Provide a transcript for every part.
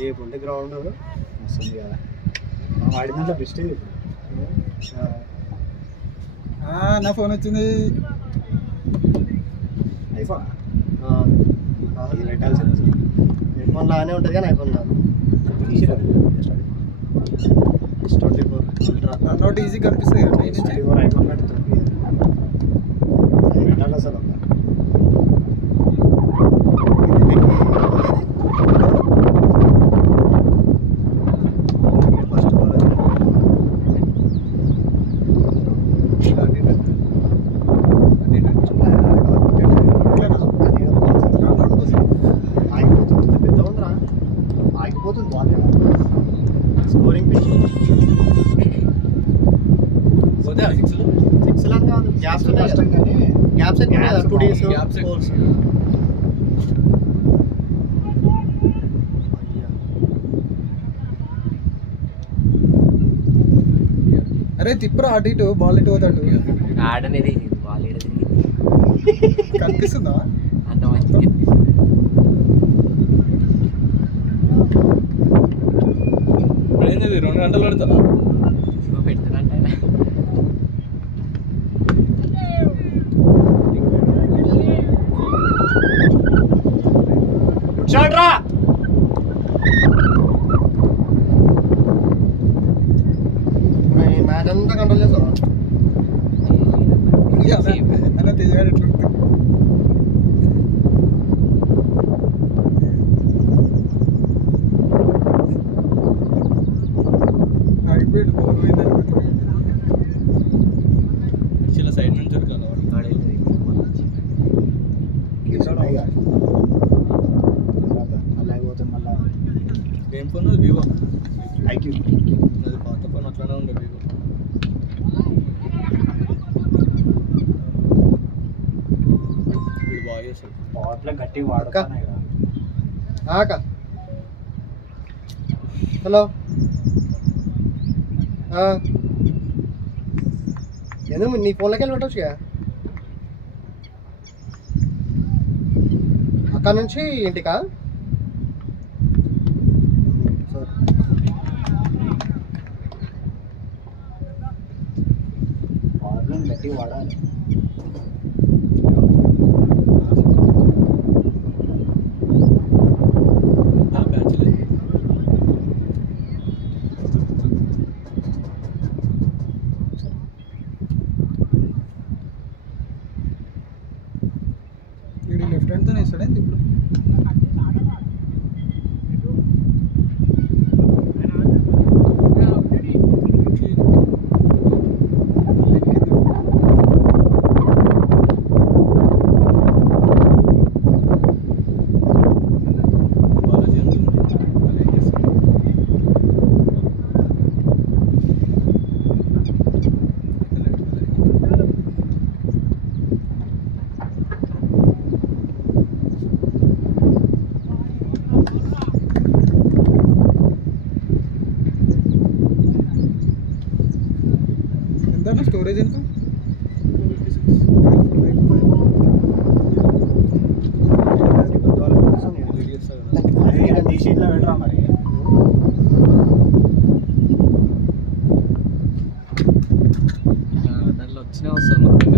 రేపు ఉంటే గ్రౌండ్ వస్తుంది కదా, మనం ఆడిన దాంట్లో బెస్ట్ ఇది ఇప్పుడు. నా ఫోన్ వచ్చింది. ఐఫోన్ ఇది పెట్టాల్సింది అసలు. ఐఫోన్ లాగానే ఉంటుంది కానీ ఐఫోన్ కాదు. తీసిరాదు S24 అల్ట్రా నోట్ ఈజీ కనిపిస్తుంది కదా. S24 ఐఫోన్ పెడుతుంది అది పెట్టాలి అసలు. ఫస్ట్ ఆగిపోతుంది, పెద్ద ఉందిరా, ఆగిపోతుంది బాల్. స్కోరింగ్ పిచ్ సిక్స్ లాన్ కాదు, గ్యాప్స్ కష్టం కానీ గ్యాప్స్ ఎక్కువ కదా, 2 days ఫోర్స్. అరే తిప్పురా అటు ఇటు, బాల్ ఇటు పోతాడు. ఆడనేది బాల్ కనిపిస్తుందా అంత మంచిగా ఏంది 2 గంటలు పెడతాను పెడతానంటే షాట్ రా. మ్యాచ్ అంతా కంట్రోల్ చేస్తావా? అలా తెలియదు ఎట్లా అయిపోయాడు. యాక్చువల్గా సైడ్ నుంచి దొరకాలి. మళ్ళీ అయిపోతుంది. మళ్ళీ ఏం ఫోన్ అది? Vivo iQOO. అది పాత ఫోన్ అట్లానే ఉండే వివో. ఇప్పుడు బాగా చేస్తాడు. పవర్లో గట్టిగా వాడుతున్నాయి కదా. హలో ఎందుకు నీ ఫోన్లోకి వెళ్ళి పెట్టవచ్చు కదా, అక్కడ నుంచి ఇంటికా? పవర్లో గట్టిగా వాడాలి. లెఫ్ట్ హ్యాండ్తో వేస్తాడేంటి ఇప్పుడు? ఎంత స్టోరేజ్ ఎంత? తీసి ఇట్లా పెట్టరా మరి. దాంట్లో వచ్చినా వస్తుంది మొత్తం.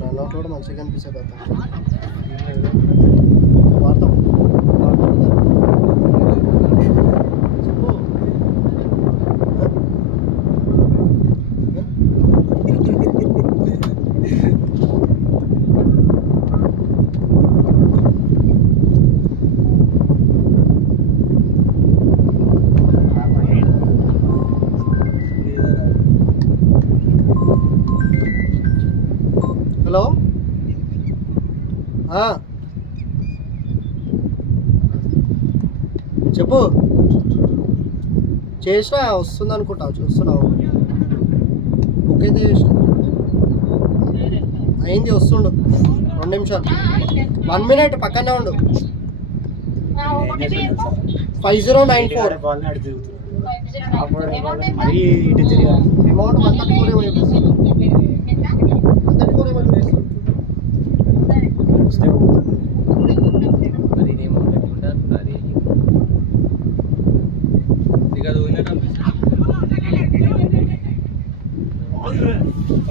రన్అట్ కూడా మంచిగా కనిపిస్తుంది అతను. హలో చెప్పు. చేసినా వస్తుంది అనుకుంటా, చూస్తున్నావు. ఓకే చేసిన అయింది, వస్తుండు. 2 నిమిషాలు, 1 minute పక్కనే ఉండు. 5094. బాల్ ఆడి తిరుగుతున్నాడు. మరీ ఇటు తిరిగా అమౌంట్ 134 ఏమో చూపిస్తుంది. 134 ఏమో చూపిస్తుంది. వస్తే పోతుంది. మరి ఇదేమో పెట్టుకుంటారు అది ఇక అది పోయినట్టు అనిపిస్తుంది.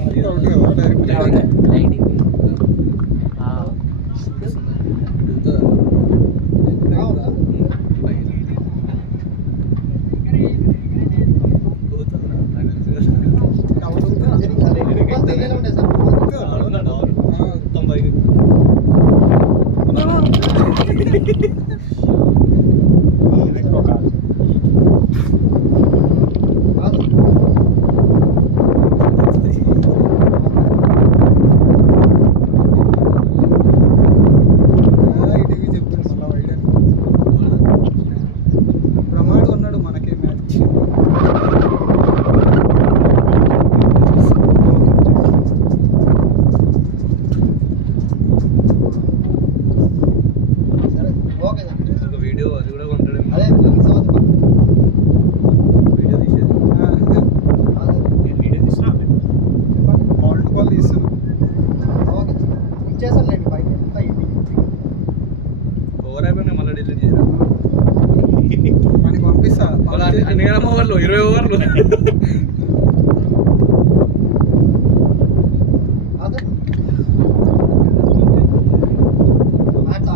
అది అవుట్ కదా డైరెక్ట్ లైటింగ్ అవునా? తెలియనే ఉంటాయి సార్. ఎక్కువ కాదు. కాదు. ఇటీవీ చెప్తుంది మళ్ళీ వైడ్ ప్రమాడు అన్నాడు మనకే మ్యాచ్ సరే ఓకే సార్. ఒక వీడియో అది కూడా కొంటాడు అదే విశ్వాసం పక్కన. వీడియో తీసేది అదే. నేను వీడియో తీసినా బాల్ టు బాల్ తీస్తున్నాం ఓకే సార్. ఇచ్చేసానులేండి బయట ఎంత ఇంటికి. ఓవర్ అయిపోయినా మళ్ళీ డిలీట్ చేయరా మనకి పంపిస్తా అన్ని ఓవర్లు 20 ఓవర్లు అదే. మ్యాచ్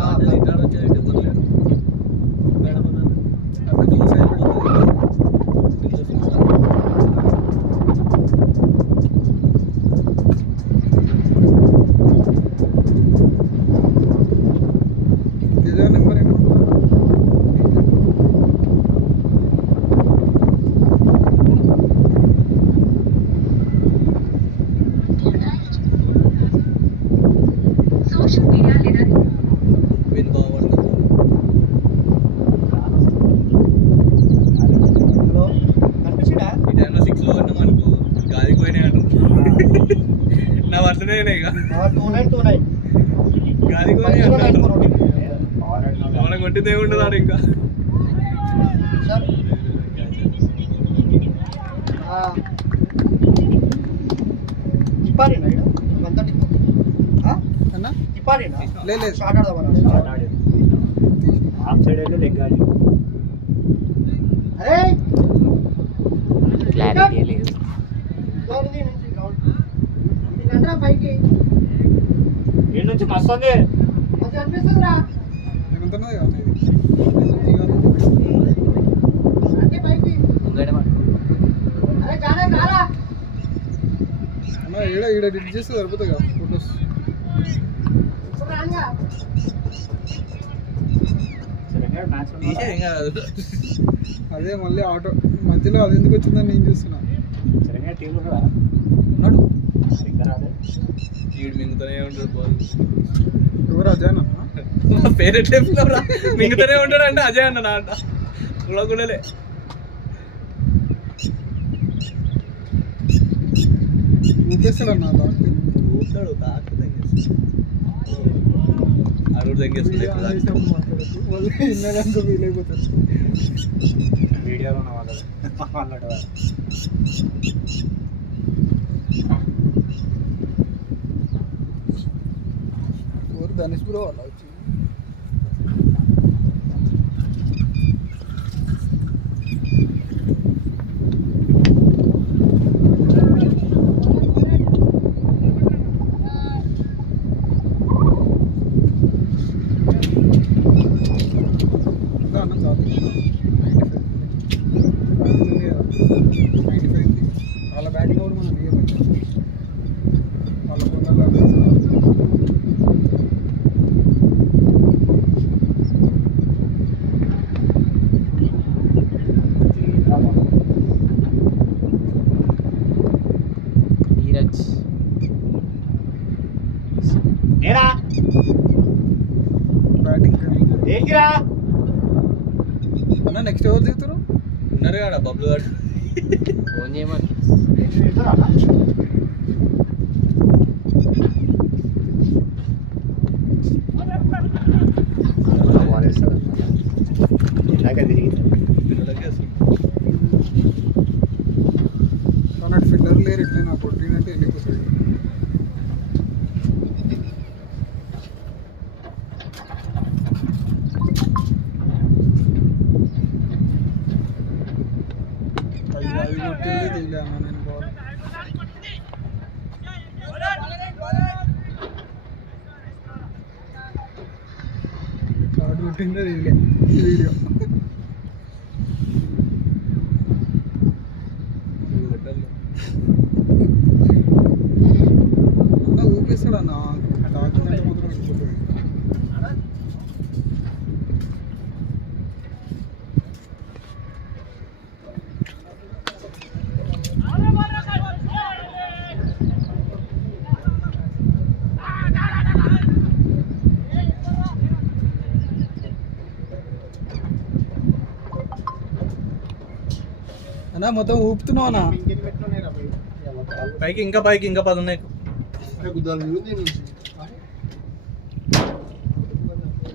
నెంబర్ ఏమో విన్ బాగుంటుంది హలో కనిపించిందా? ఈ టైంలో 6లో ఉన్నాం అనుకో గాలికి పోయినాయి అంటారు నా వర్తనే ఇక 2929 గాలికి పోయినాయి అంటారు 994 మనకు కొట్టితే ఉండదు ఆడ ఇంకా సార్ తిప్పారేనా ఇక్కడ 134 అన్నా తిప్పారేనా? లేదు. షార్ట్ ఆడదామన్నా. హాఫ్ సైడ్ అయితే లెగ్ ఆడి అరే క్లారిటీ లేదు గౌరవీ నుంచి గ్రౌండ్ ఇది గంటరా పైకి వీడి నుంచి మస్తు ఉంది. మంచి అనిపిస్తుందిరా. ఏమంటున్నది కదా అంటే పైకి ముంగడ అరే చాలా చాలా అన్న ఈడ ఎడిట్ చేస్తే సరిపోతుంది కదా ఫొటోస్ ఇప్పుడు రానిగా. తెలంగాణ మ్యాచ్ అదే మళ్ళీ ఆటో మధ్యలో అది ఎందుకు వచ్చిందని నేను చూస్తున్నా తెలంగాణ టీంలో కూడా ఉన్నాడు ఇంకా రాలే. ఈడు మింగుతూనే ఉంటాడు బాల్ ఎవరు అజయ్ అన్న పేరు ఎట్లా రా మింగుతూనే ఉంటాడు అంటే అజయ్ అన్న నా అంట కూడా ఊపేస్తాడు అన్న ఊపుతాడు తాకుతాడు ఆ రోడ్ దగ్గర ఫీల్ అయిపోతారు వీడియోలో ఉన్న వాళ్ళు అన్నట్టు వాళ్ళు. ధనుష్ బ్రో అలా వచ్చి అన్న చాలు 95 వాళ్ళ బ్యాటింగ్ కూడా మనం వేయమంటాం వాళ్ళ పొందాలి నీరజ్ నేనా బ్యాటింగ్ దేనికిరా అన్న నెక్స్ట్ ఎవరు దిగుతారు ఉన్నారు కాడ బబ్లు గారు ఫోన్ చేయమని ఇందాక తిరిగి పిల్లలకి అన్నట్టు ఫిల్డర్ లేరు ఇట్లా నాకు కొట్టినట్టు వెళ్ళిపోతాడు. అది కొట్టింది తెలియదు నేను బాల్. షాట్ కొట్టిందే తెలియదు ఈ వీడియో. అన్న ఊపిస్తాడు అన్న డాక్యుమెంట్ మాత్రం వెళ్ళిపోతుంది. అన్నా మొత్తం ఊపుతున్నావు అన్న. పైకి ఇంకా 10 ఉన్నాయి.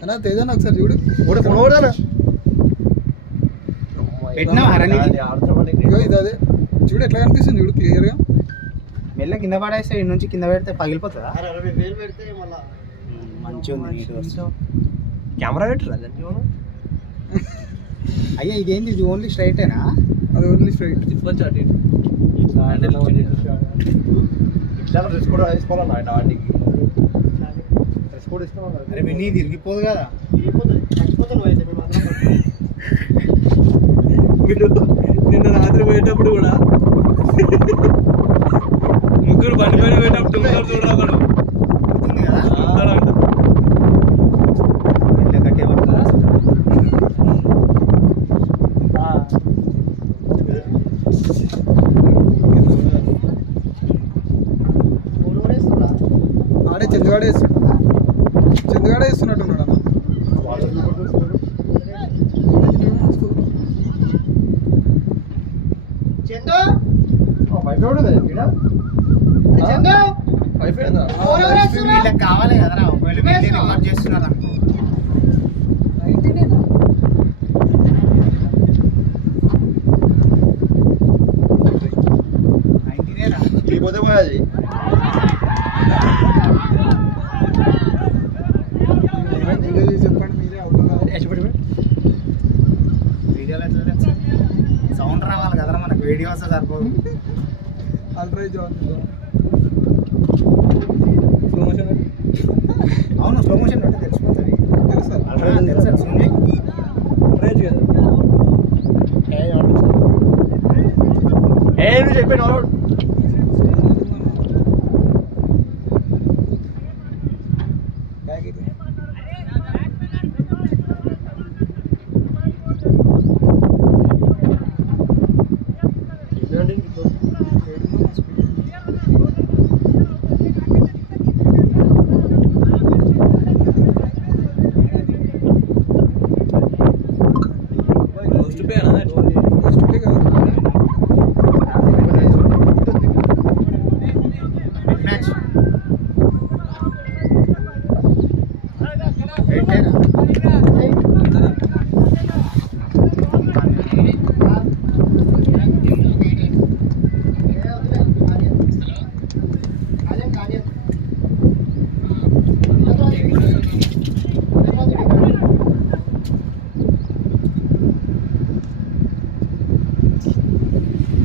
అన్నా తేజాను ఒకసారి చూడు. ఇగో ఇది అదే చూడు ఎట్లా కనిపిస్తుంది చూడు క్లియర్గా. మెల్ల కింద పడేస్తే ఇటు నుంచి కింద పెడితే పగిలిపోతుందా? 60,000 పెడితే మళ్ళీ మంచిగా ఉంది. కెమెరా పెట్టరా అయ్యా ఇదేంది, ఇది ఓన్లీ స్ట్రైటేనా? అది ఓన్లీ స్ట్రైట్. తిప్పొచ్చు అటు ఇటు. ఇట్లా డ్రెస్ కూడా వేసుకోవాలన్నా వాటికి డ్రెస్ కూడా ఇస్తామన్నా. అరే విన్నీ తిరిగిపోదు కదా. చచ్చిపోతాను అయితే మేము అందరం వీడు నిన్న రాత్రి పోయేటప్పుడు కూడా ముగ్గురు బండి పైన పోయేటప్పుడు చూడరా అతడు పోతుంది కదా. ఉంటాడంట. మెల్ల కట్టే పడుతుందా? ఆడే చందుగాడే వేస్తాడు. చందుగాడే వేస్తున్నట్టున్నాడు అన్న. చందు వీళ్ళకి కావాలి కదరా, ఒకవేళ వీళ్ళే రికార్డ్ చేస్తున్నారు అనుకో. పోతే పోయాది చెప్పండి మీరే అవుతుంది. వీడియోలో ఎట్లా తెలుసు? సౌండ్ రావాలి కదరా మనకు, వీడియో వస్తే సరిపోదు. అల్ట్రా జాన్ స్లో మోషన్ అవును, స్లో మోషన్ పెట్టి తెలిసిపోతుంది. తెలుసా? తెలుసా స్విమ్మింగ్ రేజ్ కదా. చెప్పాను బ్యాగ్ ఇది. మోస్ట్ పే అన్న ఫస్ట్ పే కాదు. మ్యాచ్ పెట్టేనా?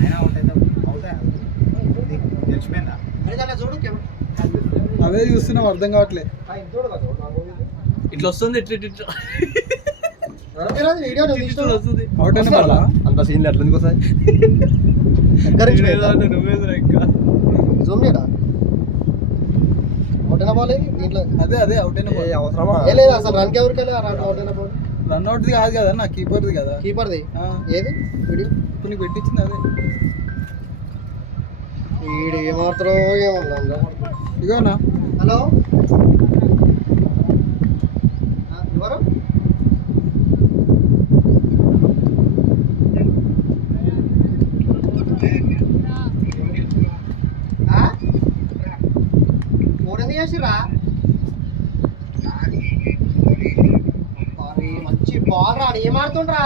అయినా అవుతాయి తెలిసిపోయిందా? అదే చూస్తున్నాం అర్థం కావట్లే. ఇట్లా వస్తుంది. ఇట్లా ఇట్లా వీడియో ఇట్లా వస్తుంది. అవుట్ అయిన బాలా అంత సీన్లు ఎట్లా ఎందుకు వస్తాయి? నువ్వేదిరా ఇంకా జూమ్ చేయడా అవుట్ అయినా బాల్ దీంట్లో అదే అదే అవుట్ అయిన బాల్. అవసరమా లేదు అసలు రన్కి ఎవరికైనా అవుట్ అయినా బాల్ రన్ అవుట్ది కాదు కదా నా కీపర్ది కదా. కీపర్ది ఆ, ఏది వీడియో ఇప్పుడు నీకు పెట్టించింది అదే. వీడు ఏమాత్రం ఏమన్నా. ఇగోనా హలో ఎవరు? ఫోన్ ఎందుకు చేసిర్రా? మంచి బాల్ రాడు, ఏం ఆడుతుండ్రా?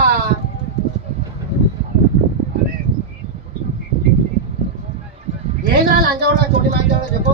ఏం కావాలి అంచా కూడా చోటి మ్యాచ్ చెప్పు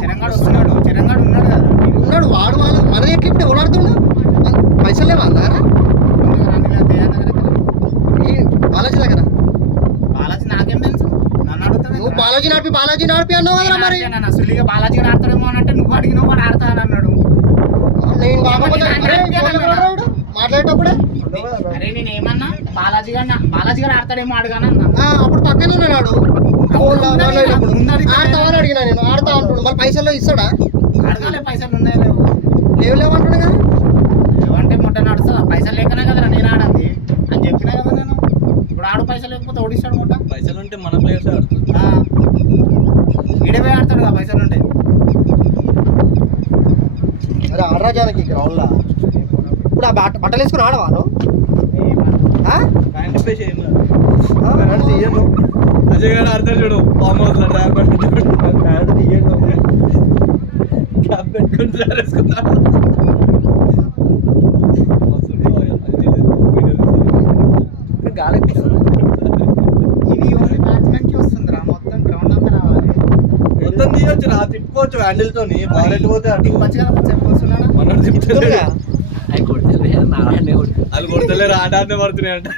చిరంగాడు వస్తున్నాడు, చిరంగాడు ఉన్నాడు కదా, ఉన్నాడు వాడు వాళ్ళు మన ఎక్కిప్తే ఓడాడుతుండు పైసలు లేవా అన్నారా బాలాజీ దగ్గర బాలాజీ నాకేం తెలుసు, నన్ను అడుగుతాను. నువ్వు బాలాజీ నడిపి అన్నావు కదా మరి నన్ను అసలుగా బాలాజీ ఆడతాడేమో అని అంటే నువ్వు అడిగినావు వాడు ఆడతాను అన్నాడు. నేను మాట్లాడేటప్పుడే అరే నేను ఏమన్నా బాలాజీ గారు ఆడతాడేమో అడగాను అన్నా. అప్పుడు పక్కన ఉన్నాడు ఆడతావని అడిగినా నేను ఆడతా అంటున్నాడు మరి పైసలు ఇస్తాడా అడగాలి, పైసలు ఉన్నాయో లేవు, లేవంటున్నా కదా ఏమంటే ముట్ట నడుస్తా, పైసలు లేకనే కదరా నేను ఆడంది అని చెప్పినా కదా నేను. ఇప్పుడు ఆడు పైసలు లేకపోతే ఓడిస్తాడు ముట్ట. పైసలు ఉంటే మన ప్లేయర్స్ ఆడుతుంది. ఈడపోయి ఆడతాడు కదా పైసలు ఉంటే. అరే ఆడరా జానకి గ్రౌండ్లో ఇప్పుడు ఆ బట్టలు వేసుకుని ఆడవాను ప్యాంట్ పే చేయను అజయ్ గారు ఆడతాడు చూడు, ఫామ్ హౌస్ లో ట్రాప్ ప్యాంట్ తీయండి క్యాప్ పెట్టుకుని వేసుకున్నాడు. గాలి ఇది ఓన్లీ బ్యాట్స్మెన్ కి వస్తుందిరా, మొత్తం గ్రౌండ్ అంతా రావాలి. మొత్తం తీయొచ్చు రా, తిప్పుకోవచ్చు హ్యాండిల్ తోని. బాల్ ఎటు పోతే అటు మంచిగా చెప్పొస్తున్నాడా మనం తిప్పుతుండే అవి కొడుతుంది నాడే కొడుతుంది. వాళ్ళు కొడతలేరు, ఆట ఆడనే పడుతున్నాయి అంట.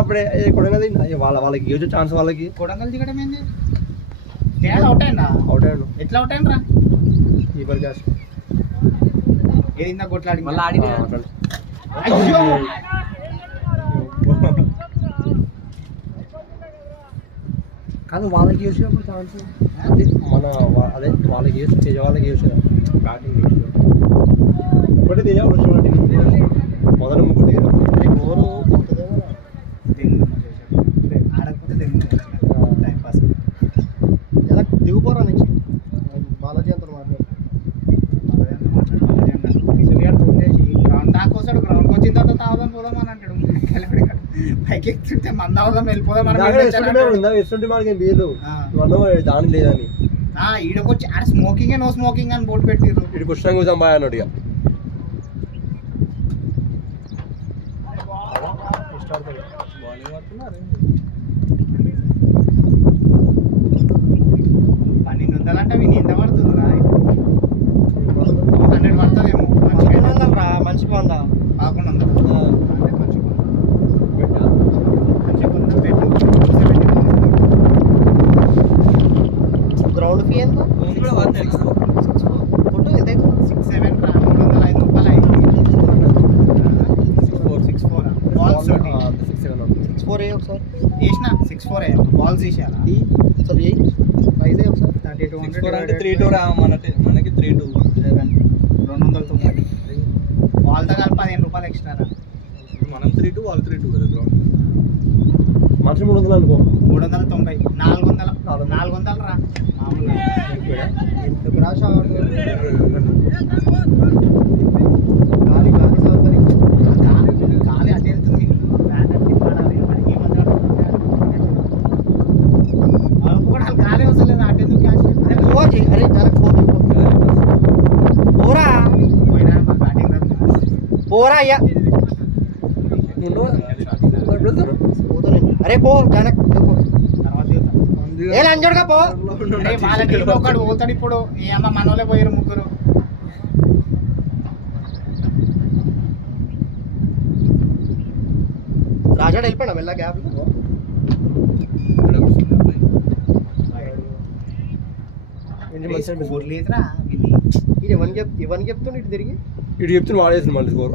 అప్పుడే వాళ్ళకి యూజ్ ఛాన్స్ వాళ్ళకి కొడంగల్ దిగడం ఏంది? తేడా అవుట్ అయిందా? అవుట్ అయ్యాడు ఎట్లా అవుట్ అయిందిరా? కీపర్ క్యాష్ ఏది ఇందా కొట్లాడి మళ్ళీ ఆడినా అయ్యో కాదు వాళ్ళకి చేసినప్పుడు ఛాన్స్ మన అదే వాళ్ళకి చేసి తేజ వాళ్ళకి చేసారు బ్యాటింగ్ ఒకటి తేజ మొదలు ముగ్గురు ఓవర్ ఆడకపోతే టైం పాస్. ఎలా దిగుపోరా నెక్స్ట్ బాలాజీ అంతా మాట్లాడు ఫోన్ చేసి గ్రౌండ్ దాకా వస్తాడు, గ్రౌండ్కి వచ్చిన తర్వాత తాగుదాం పోదాం అని అంటాడు. పైకి ఎక్కుతుంటే మంద అవుదాం వెళ్ళిపోదాం మనకి బీర్లు దాని లేదని ఈడకొచ్చి ఆడ స్మోకింగ్ నో స్మోకింగ్ అని బోర్డు పెట్టిర్రు. ఇటు కృష్ణ కోసం బాయ్ అన్నాడు ఇక బౌలింగ్ పడుతున్నారు. 1200 అంటే అవి ఎంత పడుతుందిరా? 100 పడుతుందేమో. మంచిగా ఉందా 1100 అంటే గ్రౌండ్ ఫీ ఎంత ఫోన్ కూడా వద్దు ఎక్కువ. ఫోటో ఎంత 6-7 రా, 305 రూపాయలు అయింది. 6-4 బాల్స్ 6-4 ఒకసారి వేసిన 6-4 బాల్స్ తీసేయాలా? ఒకసారి ఐదే ఒకసారి 6-4 అంటే 3-2 రా, మనకి 3-2 290 బాల్తో కలిపి 15 రూపాయలు ఎక్స్ట్రా రా. మనం 3-2 వాళ్ళు 3-2 కదా గ్రౌండ్. మనిషి 300 అనుకో 390 400 రా మామూలుగా. గాలి సౌకర్యం గాలి అటు వెళ్తుంది, బ్యాట్ అటు తిప్పాడాలి, మనకి ఏమన్నా కూడా గాలి వస్తలేదు. అటు ఎందుకు క్యాష్ అరే జనకు పోరా పోయినా బ్యాటింగ్ పోరా అయ్యా పోతాను. అరే పో జనక్ తర్వాత ఏ లంచోడుగా పో. అరే వాళ్ళ టీంలో ఒకడు పోతాడు ఇప్పుడు. ఏ అమ్మ మనోళ్ళే పోయారు ముగ్గురు. రాజాడు వెళ్ళిపోయినా వెళ్ళా గ్యాప్. లేదురా ఇది ఇవన్నీ చెప్తుండే ఇటు తిరిగి. ఇటు చెప్తున్నా వాడేసింది మళ్ళీ స్కోర్.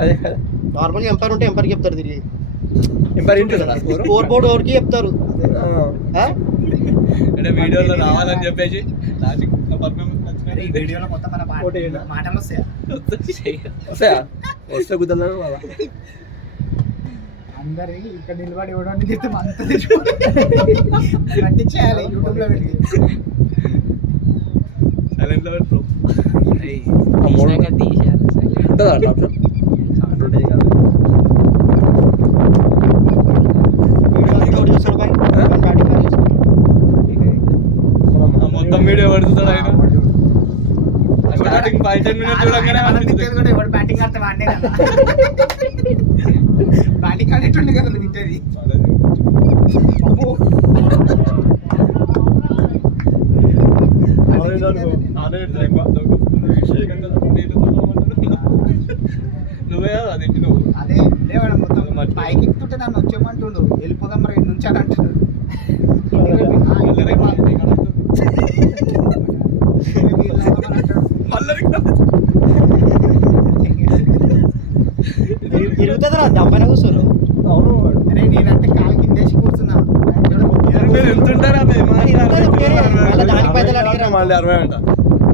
అదే కదా నార్మల్గా ఎంపైర్ ఉంటే ఎంపైర్ చెప్తారు తిరిగి. ఎంపైర్ ఇంటి కదా స్కోర్. స్కోర్ బోర్డు ఎవరికి చెప్తారు. అంటే వీడియోలో రావాలని చెప్పేసి లాజిక్ పర్ఫార్మెన్స్ అరే ఈ వీడియోలో మొత్తం మన మాటలు వస్తాయా? వస్తాయా? వస్తే కుదరదు బాబా. అందరి ఇక్కడ నిలబడి ఇవ్వడానికి చెప్తే అంత కట్టించేయాలి యూట్యూబ్ లో పెట్టి. సైలెంట్ లో పెట్టు. తీసాక తీసేయాలి silent. ఉంటుందా అట్లా ఆప్షన్? ఎవరు చూస్తారు బాయ్? బ్యాటింగ్ మొత్తం వీడియో పడుతుంది ఆయన. స్టార్టింగ్ 5-10 minutes చూడగానే అనిపిస్తుంది. ఎవరు బ్యాటింగ్ ఆడితే వాడినే కదా. బ్యాటింగ్ ఆడేటోండి కదా తింటేది. నువ్వే అది నువ్వు అదే లేవాడు మొత్తం పైకి ఎక్కుతుంటే నన్ను వచ్చేయమంటుండు. వెళ్ళిపోదాం మరి ఇటు నుంచి అని అంటాడు. ఇరుగుతుందా దమ్మన కూర్చోరు. అవును. అరే నేనంటే కాలు కిందేసి కూర్చున్నా. ఎంతుంటారా దానికి పైసలు అడిగిరా. మళ్ళీ 60 అంట.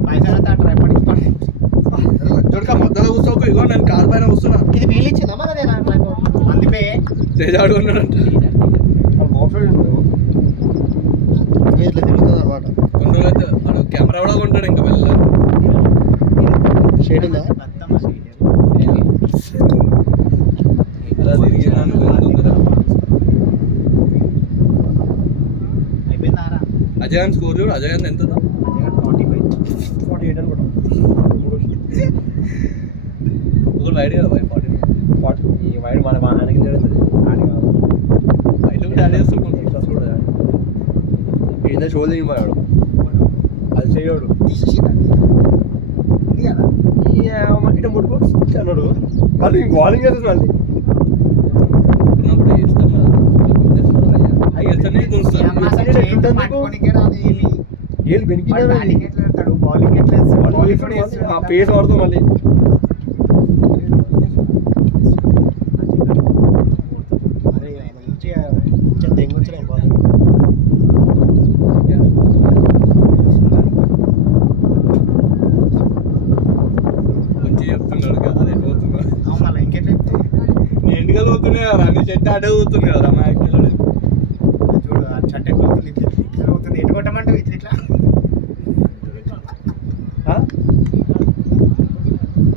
పైసలు అంటాడు ఎప్పటి నుంచి పడి. చూడక మధ్యలో కూర్చోకు. ఇగో నేను కార్ పైన కూర్చున్నా. ఇది వీలు ఇచ్చిందా మనదేనా? అందుకే తేజాడు ఉన్నాడంట. ఇట్లా తిరుగుతుంది అనమాట. కొన్ని రోజులైతే వాడు కెమెరా కూడా కొంటాడు ఇంకా వెళ్ళ. షేడ్ ఉందా? బద్దమ్మ సీట్. అయిపోయిందారా? అజయ్ స్కోర్ చూడు. అజయ్ ఎంత 45. 48 అనుకుంటా. ఒకరు వైడ్ కదా 40. ఈ వైడ్ మన బాగానికి జరుగుతుంది. వైడ్ కూడా యాడ్ చేస్తున్నాను. ఏదో షోల్డర్ ఇవ్వడు. అది చేయడు. ఇది కదా ఇట ముట్టుకో అన్నాడు. మళ్ళీ బౌలింగ్ చేస్తుంది మళ్ళీ. చేస్తాం కదా. అవి చేస్తేనే గుంజుతారు. అమ్మ అసలు చేతితో పట్టుకోనికే రాదు వీళ్ళు. ఏళ్ళు బెనికింగ్ వాడు బ్యాటింగ్ ఎట్లా పెడతాడు, బౌలింగ్ ఎట్లా వేస్తాడు, ఆ పేస్ వాడుతూ మళ్ళీ అరే మంచిగా తెంగొచ్చిన బాల్. మంచి చెప్తున్నాడు కదా. అదే పోతున్నా మళ్ళీ ఇంకెట్లా చెప్తే నీ ఎండుకలు పోతున్నాయి కదా. నీ చెట్టు అడే పోతుంది కదా మా యాక్చువల్. చూడు ఆ షర్ట్ ఎట్లా అవుతుంది, ఇట్లా ఇట్లా అవుతుంది. ఎటు కొట్టమంటావు ఇట్లా ఇట్లా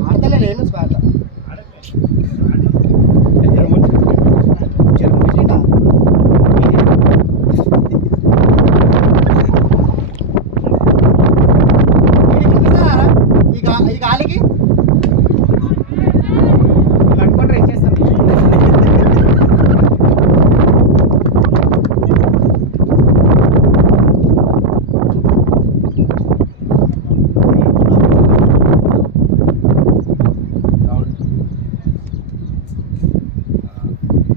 ఆడతలే లేను స్పాట్. ఈ గాలికి కట్టుకొని రేట్ చేస్తాం.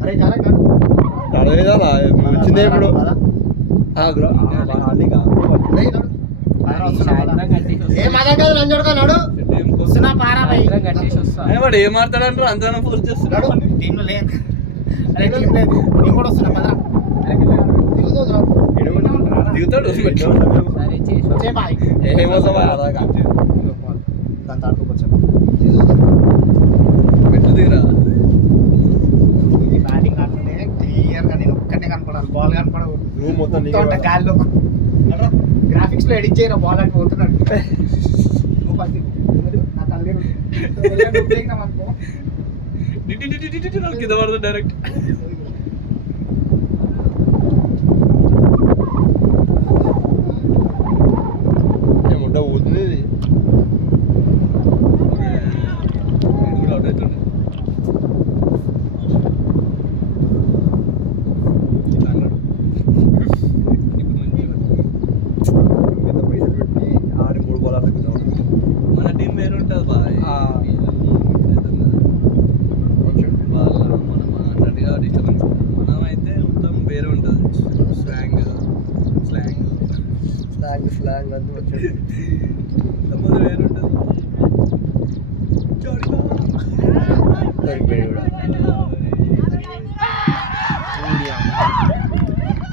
అరే చాలా కాదు. వచ్చిందే ఇప్పుడు. సాయంత్రం కట్టేసి ఏ వస్తా. మజా కాదు లంచోడుగా నాడు. వస్తున్నా పారా భయ్. సాయంత్రం కట్టేసి వస్తా. వాడు ఏం ఆడతాడంటారు అంతగానో ఫోర్స్ చేస్తున్నాడు. టీంలో లేదు. అరే టీం లేదు. నేను కూడా వస్తున్నా పదరా. దిగుతుంది నాడు. దిగుతాడు సరే చేసి వస్తా. వచ్చే బాయ్. దాంతో ఆడుకోవచ్చు. పెట్టు దిగురా. ఈ బ్యాటింగ్ ఆడుతుంటే క్లియర్గా నేను ఒక్కటే కనపడాలి, బాల్ కనపడవు. నువ్వు మొత్తం మొత్తం ఉంటా గాల్లో. గ్రాఫిక్స్ లో ఎడిట్ చేయరా బాల్ అని పోతున్నాడు. నువ్వు పది నా తల్లి అనుకో. కింద పడుతుంది డైరెక్ట్. ఏముంటా పోతుంది ఇది. కూడా అవుట్ అవుతుండే. ఇట్లా అన్నాడు. స్లాంగ్ అంతా వచ్చాడు. ముందు వేరుంటుంది. దొరికిపోయాడు కూడా.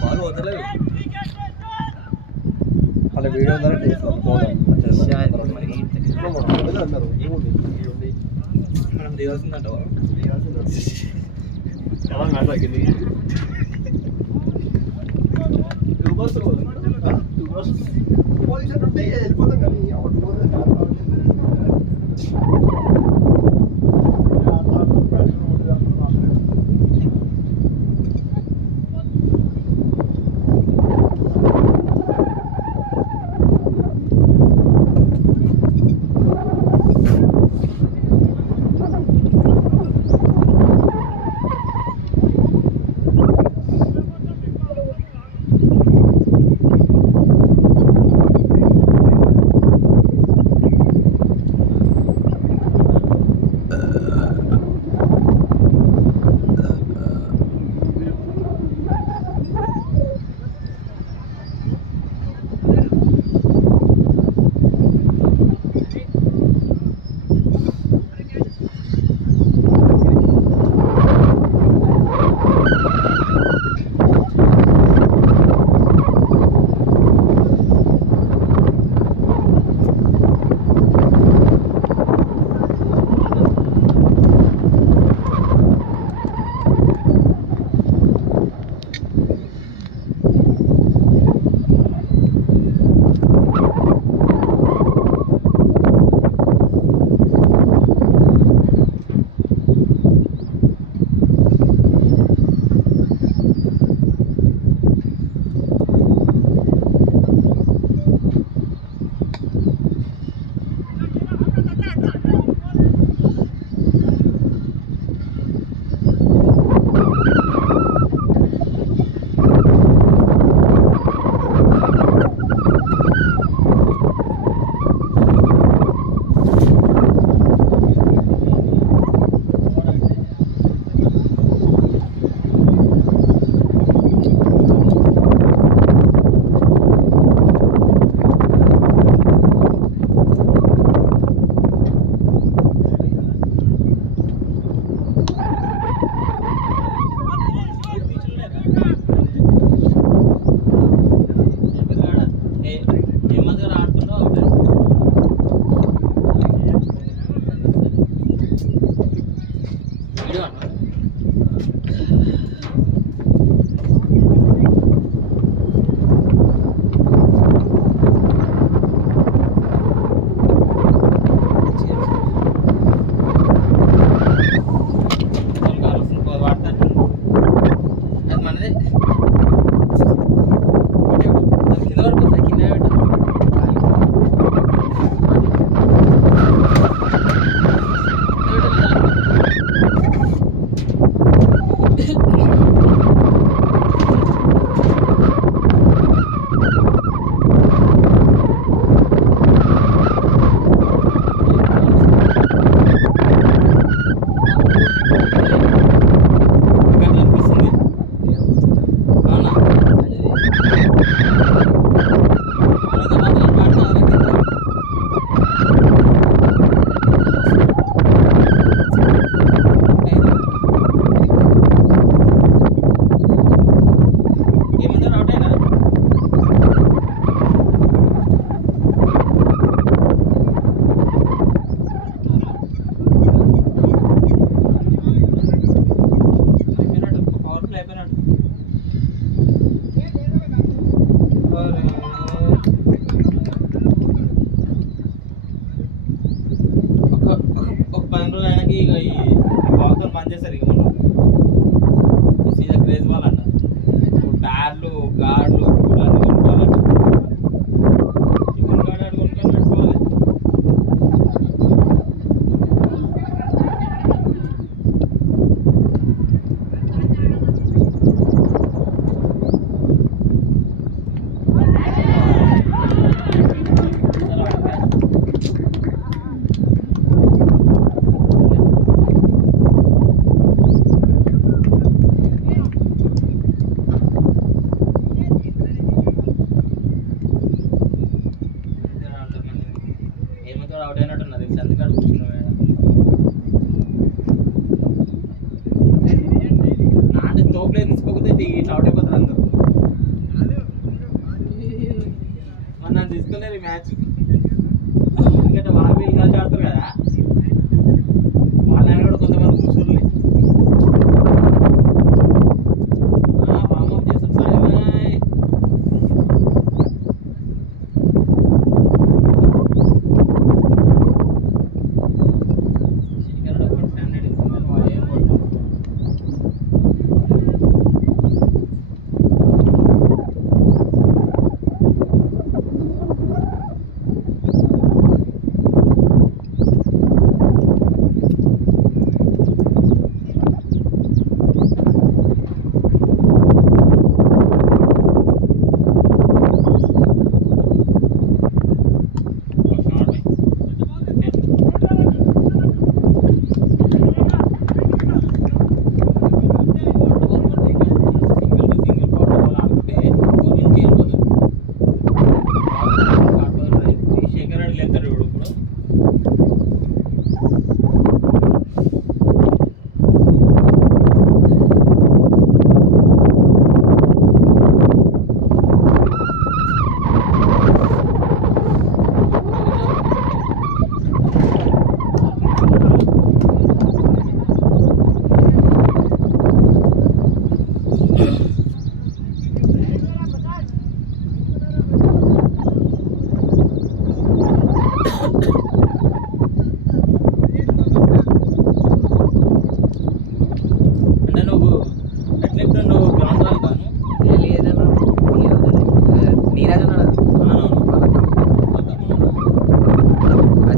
బాల్ వదలలేదు. వాళ్ళ వీడియో ద్వారా చేస్తాం పోదాం అన్నారు. ఏముంది మనం దిగాల్సిందంటావా? వెళ్ళిపోతాం కానీ ఇట్లా అవుట్ అయిపోతారు అందరు. నన్ను తీసుకోలేరు ఈ మ్యాచ్, ఎందుకంటే వాళ్ళ వీళ్ళు కలిసి ఆడతారు కదా, వాళ్ళని కూడా కొంతమంది కూర్చోలే వామప్ చేస్తారు. సాయి బాయ్ శేఖర్ ఒకటి స్టాండర్డ్ ఇస్తుంది వాళ్ళు ఏం కొట్టారు. అంటే నువ్వు ఎట్లా నువ్వు గ్రౌండ్ రాలి కాను లేదన్నా నీరజ్ ఉన్నాడు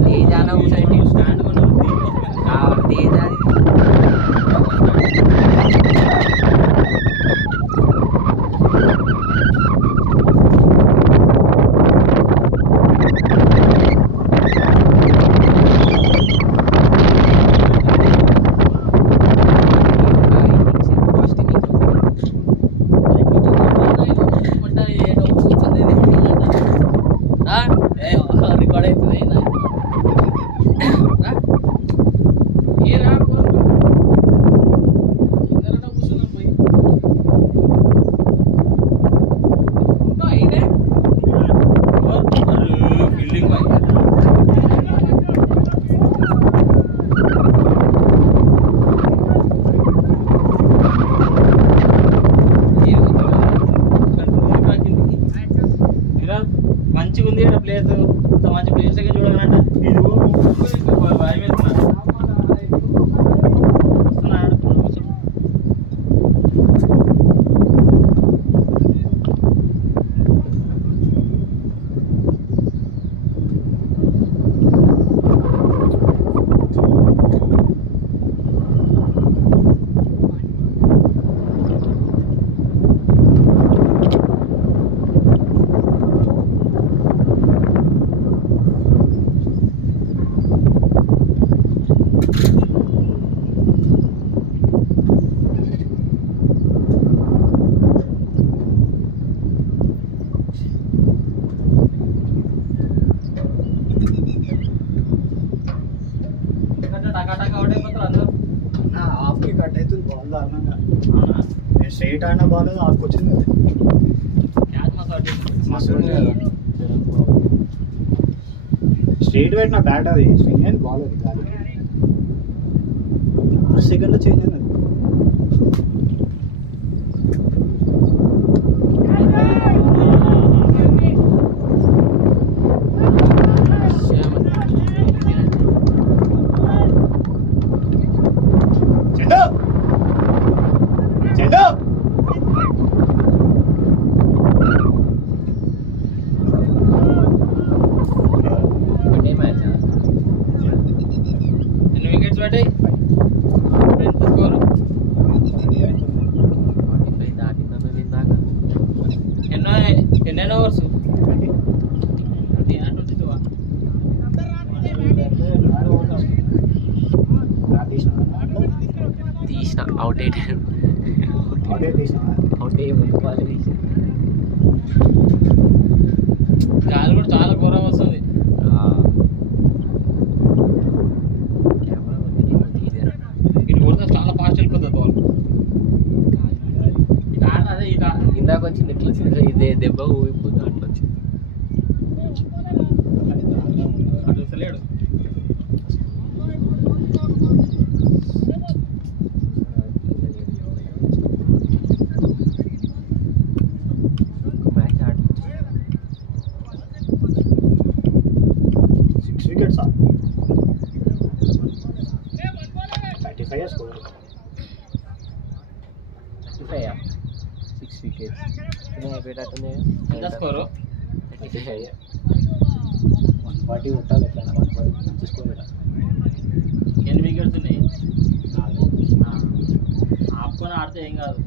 తేజాన కూర్చొని స్టాండ్ కొన్నావు దీనికోసమే. తేజ రికార్డ్ అవుతుంది ఫీల్డింగ్ బాయ్ మంచిగా ఉంది ఇక్కడ ప్లేస్, మంచి ప్లేస్ దగ్గర చూడగలంట. ఇది భయం వేస్తున్నారు. టకా అవుట్ అయిపోతారు అందరూ. ఆఫ్కి కట్ అవుతుంది బాల్ దారుణంగా. అవునా? నేను స్ట్రైట్ ఆడిన బాల్ ఆఫ్కి వచ్చింది కదా. క్యాచ్ మస్తు అవుట్ అయిపోతుంది. మస్తు ఉంది కదా. స్ట్రైట్ పెట్టిన బ్యాట్ అది స్వింగ్ అయింది బాల్ అది గాలి లాస్ట్ సెకండ్లో చేంజ్ అయింది. ఎన్ని వికెట్స్ పడ్డాయి? ఎంత స్కోరు? ఎన్నో ఓవర్స్? 22 తీసిన అవుట్ అయ్యాడు అవుట్ అయ్యి ముందు బాల్ తీసిన గాలి కూడా చాలా ఘోరం వస్తుంది. ఇటు కొడితే చాలా ఫాస్ట్ వెళ్ళిపోతుంది బాల్. ఇటు ఇందాక వచ్చింది ఎట్లా వచ్చింది ఇదే దెబ్బ ఊగిపోతుంది అట్లా వచ్చింది. అటు వస్తలేడు. మ్యాచ్ ఆడు 6 వికెట్స్ 35 స్కోర్ 6 వికెట్స్ అయిపోయేటట్టుంది. ఎంత స్కోరు? 35. 140 కొట్టాలి ఎట్లయినా 140 మంచి స్కోర్ పెట్టాలి. ఎన్ని వికెట్స్ ఉన్నాయి? ఆపుకొని ఆడితే ఏం కాదు.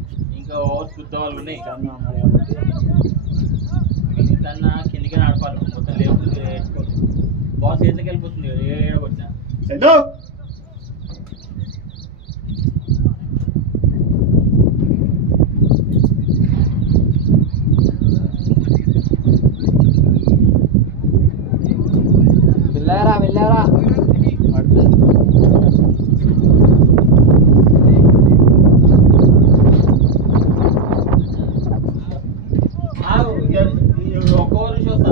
ఇంకా ఓవర్స్ గుద్ద వాళ్ళు ఉన్నాయి. కన్నా ఉన్నారు కాబట్టి కన్నా కిందికి ఆడపాలి. మొత్తం లేకుండా బాల్ చేతికి వెళ్ళిపోతుంది ఏడకొచ్చినా. చందు వెళ్ళారా ఒక్క ఓవర్ చూస్తా.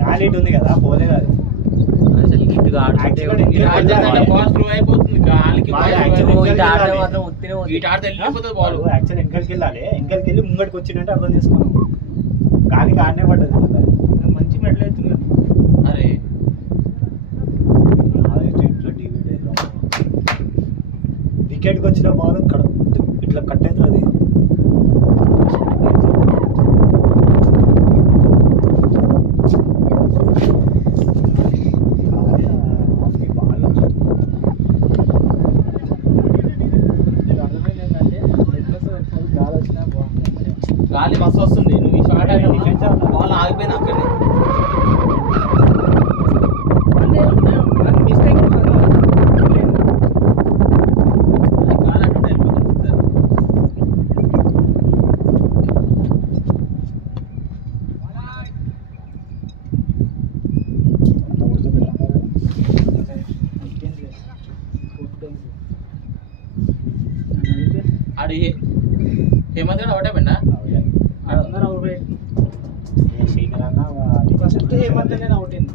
గాలి ఇటు ఉంది కదా పోలేదు అది. అసలు గిట్టుగా ఆడుతుంటే బాల్ స్లో అయిపోతుంది. గాలికి బాగా ball slow actually అయిపోతుంది. ఇటు ఆడితే మాత్రం ఉత్తినే ఇటు ఆడితే వెళ్ళిపోతుంది బాల్. యాక్చువల్ వెనకలికి వెళ్ళాలి, వెనకలికి వెళ్ళి ముంగడికి వచ్చిందంటే అర్థం చేసుకున్నాం. గాలికి ఆడనే పడ్డది మళ్ళీ. మంచి మెడల్ అవుతుంది. అరే వికెట్కి వచ్చిన బాల్ కరెక్ట్ ఇట్లా కట్ అవుతుంది. గాలి బస్సు వస్తుంది. నువ్వు ఈ షాట్ అయినా బాల్ ఆగిపోయింది అక్కడే. మిస్టేక్ గాలి అటుంటే వెళ్ళిపోతుంది. ఆడి హేమంత్ గడ ఒకటే పెండా ఫస్ట్ హేమంత్ నేను అవుట్ అయింది.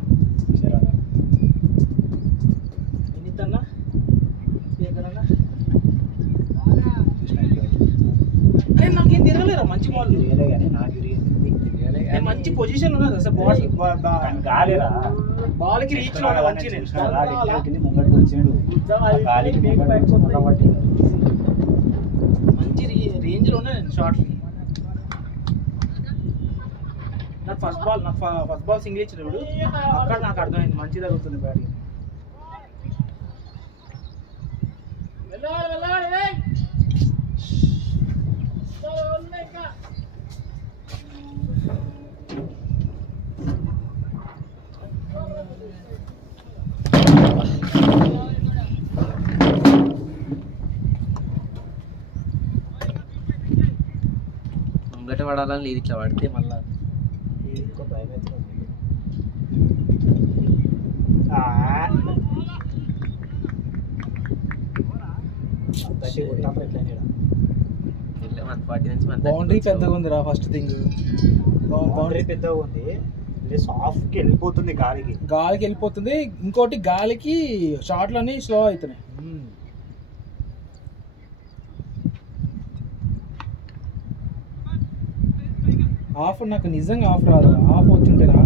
నాకేం తిరగలేరా మంచి బాల్. మంచి పొజిషన్ ఉన్నది అసలు గాలిరా బాల్ కి రీచ్ లో మంచి ముంగడికి వచ్చిండు. గాలికి మంచి రేంజ్ లో ఉన్నాయి షార్ట్. నాకు ఫస్ట్ బాల్ సింగిల్ ఇచ్చినప్పుడు అక్కడ నాకు అర్థమైంది మంచి తగ్గుతుంది బ్యాటింగ్. ముంగట పడాలని లేదు, ఇట్లా పడితే మళ్ళా వెళ్ళే 140 నుంచి 130 బౌండరీ పెద్దగా ఉందిరా ఫస్ట్ థింగ్. బౌండరీ పెద్దగా ఉంది, సాఫ్ట్కి వెళ్ళిపోతుంది గాలికి. గాలికి వెళ్ళిపోతుంది. ఇంకోటి గాలికి షాట్లు అన్ని స్లో అవుతున్నాయి. ఆఫ్ నాకు నిజంగా ఆఫ్ రాదు. ఆఫ్ వచ్చింటేనా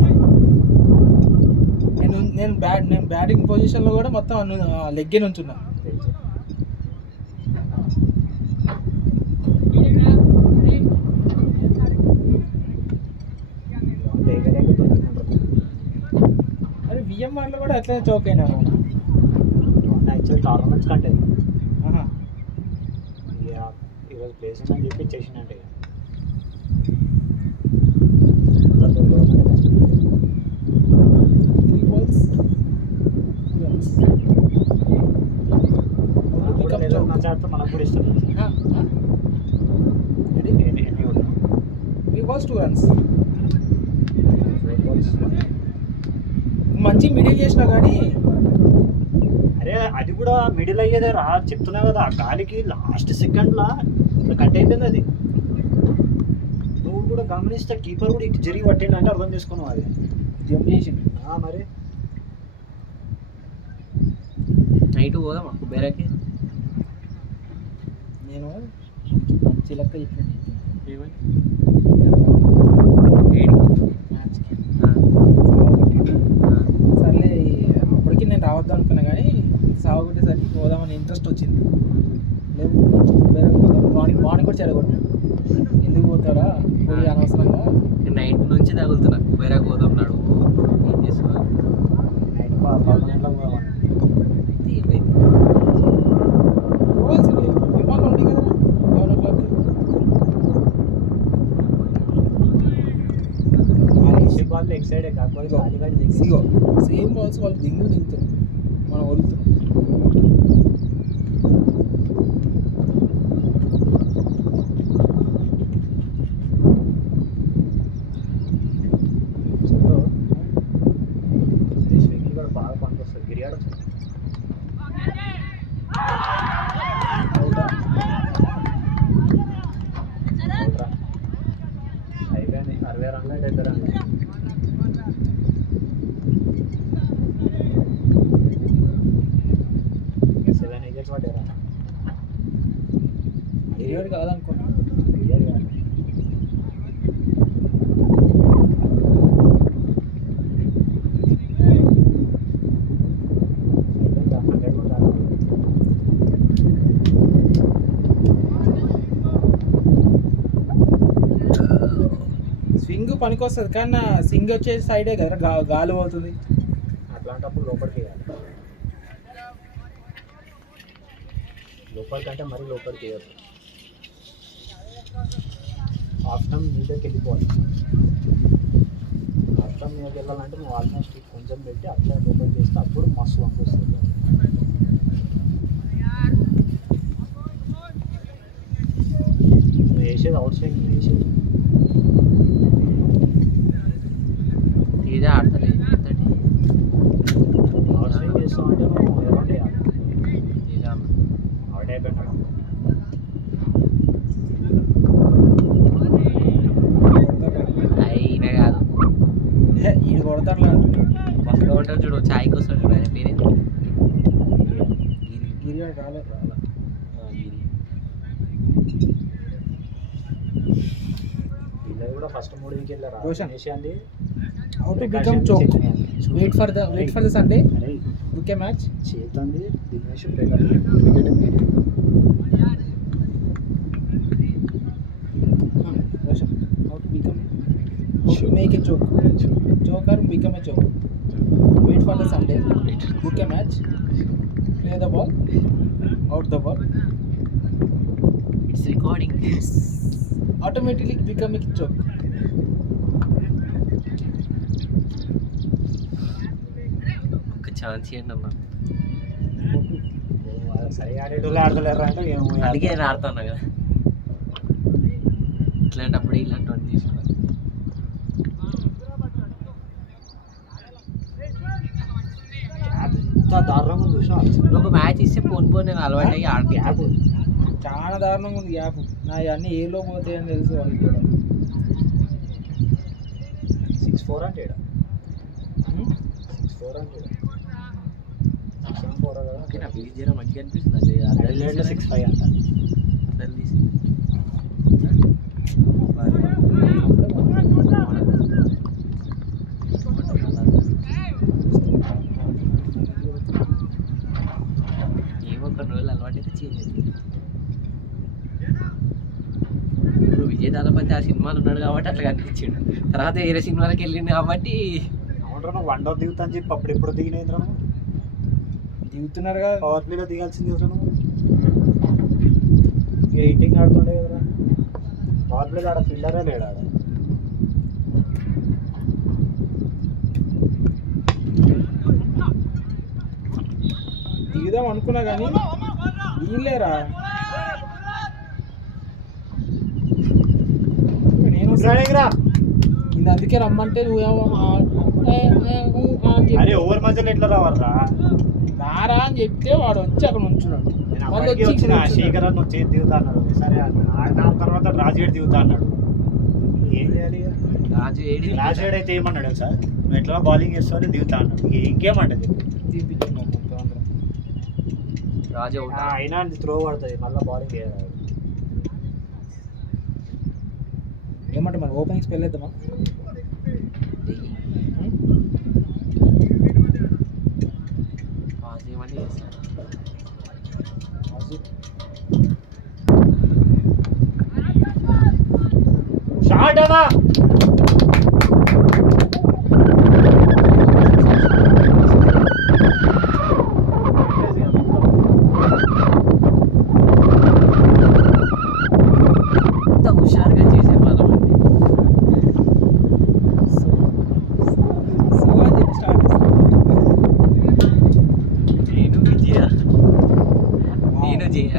నేను బ్యాటింగ్ పొజిషన్లో కూడా మొత్తం లెగ్గే నుంచున్నా. అరే విఎంఆర్లో కూడా అట్లనే చౌక్ అయినా యాక్చువల్ టోర్నమెంట్స్ కంటే ఈరోజు ప్లేస్ అని చెప్పి చేసిందంటే మనకు కూడా ఇష్టం. 3 balls 2 runs. మంచి మిడిల్ చేసినా కానీ అరే అది కూడా మిడిల్ అయ్యేదే రా, చెప్తున్నా కదా గాలికి లాస్ట్ సెకండ్లా కట్ అయిపోయింది అది. నువ్వు కూడా గమనిస్తే కీపర్ కూడా ఇటు జరిగి పట్టిండు అంటే అర్థం చేసుకున్నావు అది జంప్ చేసిండు. మరి నైట్ పోదామా కుబేరాకి? నేను మంచి లెక్క చెప్పిన మ్యాచ్కి సర్లే అప్పటికి నేను రావద్దు అనుకున్నా కానీ సాగుకొట్టేసరికి పోదామని ఇంట్రెస్ట్ వచ్చింది. లేదు వేరే పోదాం మార్నింగ్ కూడా చెడగొట్టాను. ఎందుకు పోతారా పోయి అనవసరంగా నైట్ నుంచి తగులుతున్నా కుబేరాకి పోదాం నడువు ఏం చేస్తున్నా నైట్ 11 గంటలకు పోదాం. పోవాల్సిందే. విమానం ఉంది కదా 11 o'clock. వాళ్ళు ఎక్సైడే కాకపోతే గాలిగాడి ఇగో సేమ్ బాల్స్ వాళ్ళు దిగుతారు, మనం వదులుతున్నాం. స్వింగ్ కూడా బాగా పనికొస్తుంది. గిరియాడు అయిపోయింది 60 రన్లు 70 రన్లు. గిరివాడు కాదనుకుంటా. స్వింగ్ పనికొస్తుంది కానీ నా సింగ్ వచ్చే సైడే కదా గాలి పోతుంది. అట్లాంటప్పుడు లోపలికి వేయాలి. లోపలికి అంటే మరీ లోపలికి వేయదు. ఆఫ్టర్ మీదకి వెళ్ళిపోవాలి. ఆఫ్టర్ మీదకి వెళ్ళాలంటే నువ్వు ఆల్మోస్ట్ కొంచెం పెట్టి అట్లా లోపలికి వేస్తే అప్పుడు మస్తు పంపిస్తుంది. నువ్వు వేసేది అవుట్ సైడ్, నువ్వు వేసేది తేజ ఆడతలే అవుట్ సైడ్ చేస్తావు అంటే నువ్వు అరౌండ్ వేయాలి. తేజ అవుట్ అయిపోయినాడు. అయినా కాదు ఈడు కొడతారులే అంటున్నాడు. బస్సులో ఉంటారు చూడు, ఛాయ్ కోసం చూడు, ఆయన పేరు గిరివాడు రాలేదు. వీళ్ళది కూడా ఫస్ట్ 3 వికెట్లు రోషన్. వేసేయండి. How to become choke? Wait for the Sunday. Book a match. చేతంది Dinesh wicket. Roshan, how to make a choke? Choke or become a choke? Wait for the Sunday. Book a match. Play the ball. Out the ball. It's recording. Automatically become a choke. ఒక chance ఇవ్వండి అమ్మా. సరిగా ఆడేటోళ్ళు ఆడలేరు అంటే ఏమో అందుకే నేను ఆడుతున్నా కదా, ఇట్లాంటప్పుడు ఇలాంటి వాటి తీసుకోవాలి. ఎంత దారుణంగా చూసినా నువ్వు ఒక మ్యాచ్ ఇస్తే పోను నేను అలవాటు అయ్యి గ్యాప్ ఆడుతుంది. చాలా దారుణంగా ఉంది గ్యాప్. నా అన్నీ ఏలో పోతాయని తెలుసు వాళ్ళకి కూడా. 6-4 అంటే 6-4 అంటే 6-4 కదా. ఓకే, నా ఫీజు జర మంచిగా అనిపిస్తుంది. అడిలేట్లో 6-5 అంట. ఏమో కొన్ని రోజులు అలవాటు అయితే చేంజ్ అవుతుంది. ఇప్పుడు విజయ్ దళపతి ఆ సినిమాలు ఉన్నాడు కాబట్టి అట్లా కనిపించాడు. తర్వాత వేరే సినిమాలకు వెళ్ళిండు కాబట్టి అవునరా, నువ్వు 1 ఓవర్ దిగుతా అని చెప్పి అప్పుడు ఎప్పుడు దిగినేంద్రా నువ్వు? దిగుతున్నారు కదా. పవర్ ప్లేలో దిగాల్సింది కదా నువ్వు. ఇక హిట్టింగ్ ఆడుతుండే కదరా. పవర్ ప్లేలో ఆడ ఫీల్డరే లేడు ఆడ. దిగుదాం అనుకున్నా కానీ దిగలేరా. నేను ఇది అందుకే రమ్మంటే నువ్వేమో అరే ఓవర్ మధ్యలో ఎట్లా రావాలరా? రారా అని చెప్తే వాడు వచ్చి అక్కడ ఉంచున్నాడు. నేను వాళ్ళు అప్పటికి వచ్చి వచ్చిన ఇక్కడ కూర్చున్నాడు. శేఖర్ అన్న వచ్చి దిగుతా అన్నాడు. సరే నా తర్వాత రాజుగేడ్ దిగుతా అన్నాడు. ఏం చేయాలి ఇక? రాజు ఏడి రాజుగేడ్ అయితే ఏమన్నాడు సార్, నువ్వు ఎట్లా బౌలింగ్ చేస్తావు దిగుతా అన్నాడు. ఇంకేమంటది తీపిచ్చున్నాడు మొత్తం అందరం. రాజు అవుట్. అయినా త్రో పడుతుంది మళ్ళీ బౌలింగ్ చేయాలి. ఏమంటే మరి ఓపెనింగ్ స్పెల్ వేద్దామా? పాస్ చేయమంటే చేస్తాను. షాట్ అన్నా ఎంత హుషారుగా చేసే వాళ్ళం అండి. సో అని చెప్పి స్టార్ట్ చేస్తాం. నేను విజయ, నేను జయ.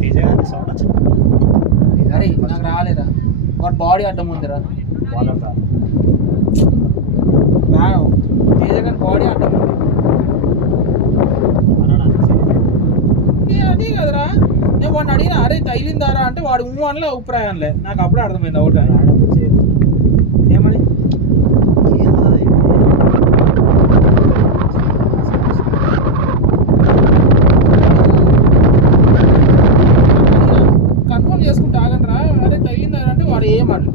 తేజగాని సౌండ్ వచ్చింది. అరే నాకు రాలేరా, వాడు బాడీ అడ్డం ఉందిరా. బౌలర్ తేజగాని బాడీ అడ్డం ఉంది. అదే కదరా, నేను వాడిని అడిగిన అరే తగిలిందారా అంటే వాడు అనలే అభిప్రాయంలే. నాకు అప్పుడే అర్థమైంది అవుట్ అని. ఏమని కన్ఫర్మ్ చేసుకుంటే ఆగండి రా, అరే తగిలిందారా అంటే వాడు ఏమని.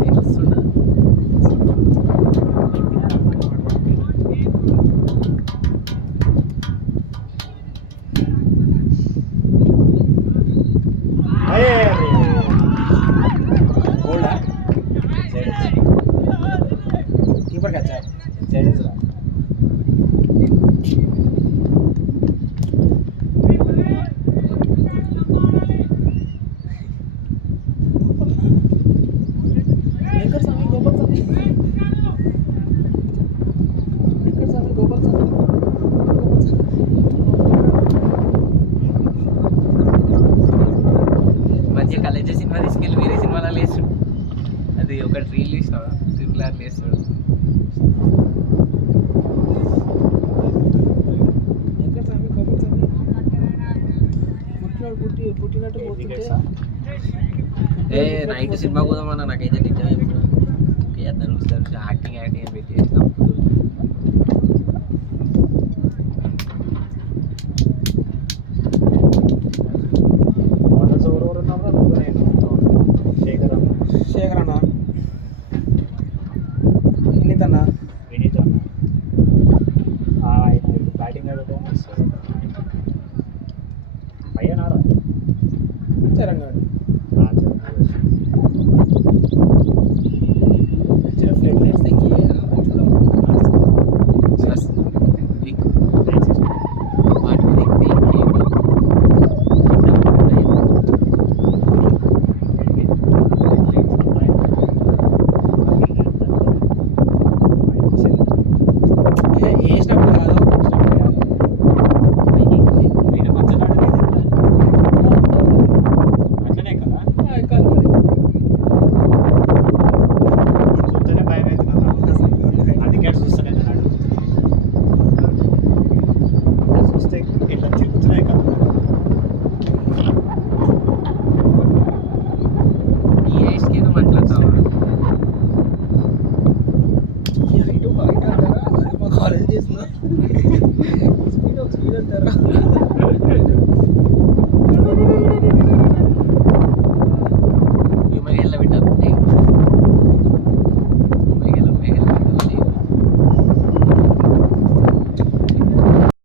నేను వస్తున్నా. Keeper catch. వెంకట స్వామి గోపాల్ స్వామి, వెంకట స్వామి గోపాల్ స్వామి, మధ్య కలేజీ సినిమా తీసుకెళ్ళి వేరే సినిమాలో లేస్తాడు. అది ఒక రీల్ ఇస్తాడు, ట్రిపుల్ లేస్తాడు. వెంకట స్వామి గోపాల్ స్వామి పుట్టినట్టు పోతుంటే ఏ నైట్ సినిమా పోదామన్నా, నాకైతే నిజం చెప్తున్నా. ఓకే అతను యాక్టింగ్